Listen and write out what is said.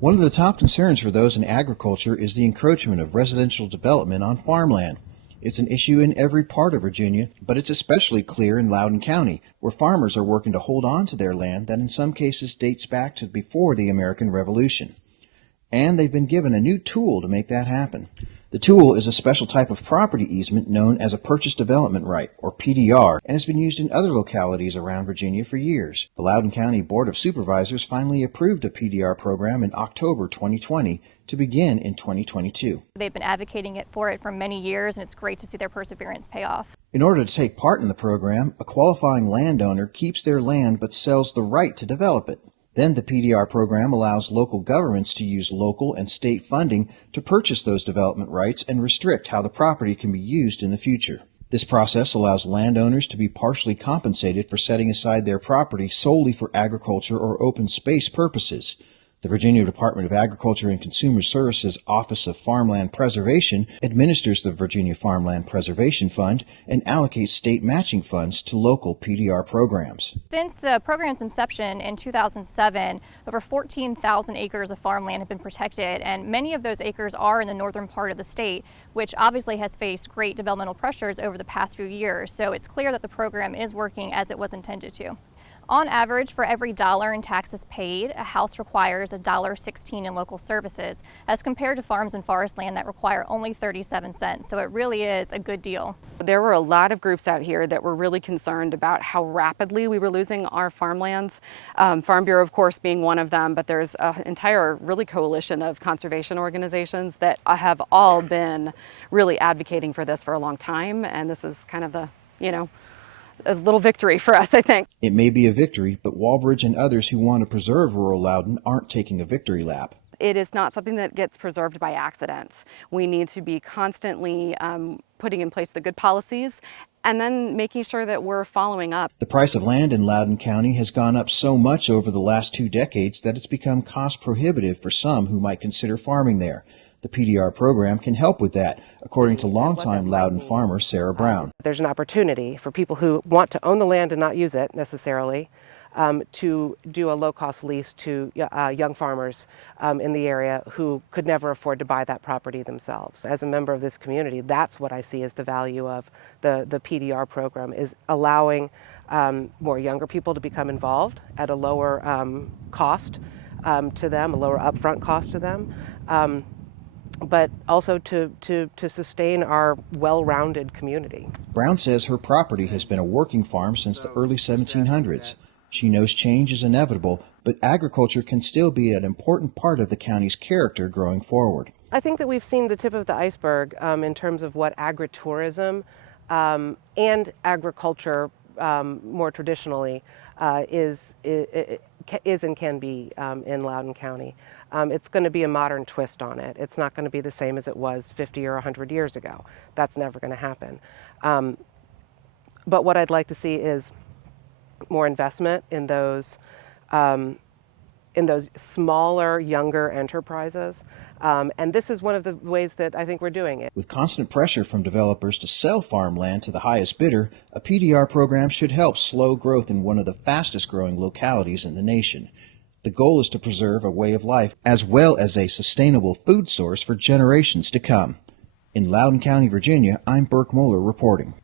One of the top concerns for those in agriculture is the encroachment of residential development on farmland. It's an issue in every part of Virginia, but it's especially clear in Loudoun County, where farmers are working to hold on to their land that in some cases dates back to before the American Revolution. And they've been given a new tool to make that happen. The tool is a special type of property easement known as a purchase development right, or PDR, and has been used in other localities around Virginia for years. The Loudoun County Board of Supervisors finally approved a PDR program in October 2020 to begin in 2022. They've been advocating for it for many years, and it's great to see their perseverance pay off. In order to take part in the program, a qualifying landowner keeps their land but sells the right to develop it. Then the PDR program allows local governments to use local and state funding to purchase those development rights and restrict how the property can be used in the future. This process allows landowners to be partially compensated for setting aside their property solely for agriculture or open space purposes. The Virginia Department of Agriculture and Consumer Services Office of Farmland Preservation administers the Virginia Farmland Preservation Fund and allocates state matching funds to local PDR programs. Since the program's inception in 2007, over 14,000 acres of farmland have been protected, and many of those acres are in the northern part of the state, which obviously has faced great developmental pressures over the past few years. So it's clear that the program is working as it was intended to. On average, for every $1 in taxes paid, a house requires $1.16 in local services, as compared to farms and forest land that require only 37 cents. So it really is a good deal. There were a lot of groups out here that were really concerned about how rapidly we were losing our farmlands. Farm Bureau, of course, being one of them, but there's an entire really coalition of conservation organizations that have all been really advocating for this for a long time. And this is kind of the, a little victory for us, I think. It may be a victory, but WALBRIDGE and others who want to preserve rural Loudoun aren't taking a victory lap. It is not something that gets preserved by accident. We need to be constantly putting in place the good policies and then making sure that we're following up. The price of land in Loudoun County has gone up so much over the last 2 decades that it's become cost prohibitive for some who might consider farming there. The PDR program can help with that, according to longtime Loudoun farmer Sarah Brown. There's an opportunity for people who want to own the land and not use it necessarily to do a low-cost lease to young farmers in the area who could never afford to buy that property themselves. As a member of this community, that's what I see as the value of the PDR program, is allowing more younger people to become involved at a lower cost to them, a lower upfront cost to them. But also to sustain our well-rounded community. Brown says her property has been a working farm since the early 1700s. She knows change is inevitable, but agriculture can still be an important part of the county's character growing forward. I think that we've seen the tip of the iceberg in terms of what agritourism and agriculture more traditionally is and can be in Loudoun County. It's going to be a modern twist on it. It's not going to be the same as it was 50 or 100 years ago. That's never going to happen. But what I'd like to see is more investment in those smaller, younger enterprises. And this is one of the ways that I think we're doing it. With constant pressure from developers to sell farmland to the highest bidder, a PDR program should help slow growth in one of the fastest growing localities in the nation. The goal is to preserve a way of life as well as a sustainable food source for generations to come. In Loudoun County, Virginia, I'm Burke Moeller reporting.